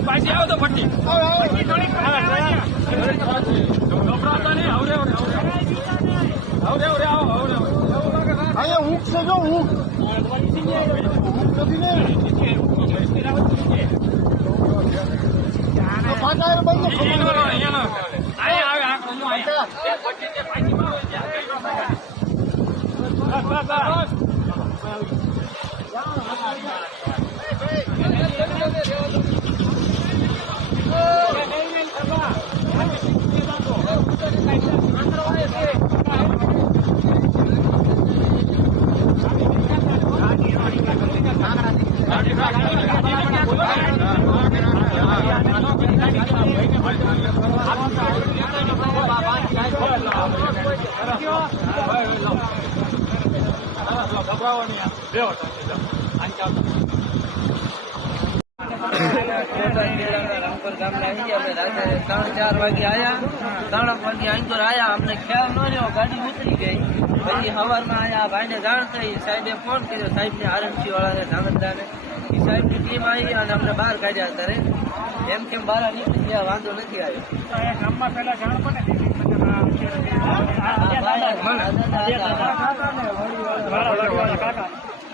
પાછી આવો તો પટ્ટી ઊંઘ છે જો ઊંઘ ચાર વાગે આયા 3 વાગે આંતર આયા અમને ખ્યાલ ન રહ્યો ગાડી ઉતરી ગઈ પછી સવારમાં આયા ભાઈને જાણ થઈ સાહેબે ફોન કર્યો સાહેબને આરએમસી વાળાને ધાંગધ્રાને એ સાહેબની ટીમ આવી અને અમને બહાર કાઢ્યા અત્યારે એમ કેમ બહાર નીકળી ગયા વાંધો નથી આવ્યો ગામમાં પેલા જાણ પડે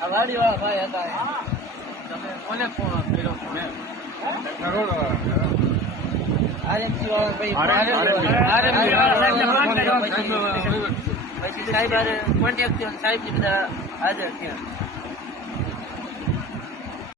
વાડીવાળા ભાઈ હતા તમે કોને ફોન કર્યો આરએમસી વાળા પછી સાહેબ કોન્ટેક્ટ થયો સાહેબ બધા હાજર થયા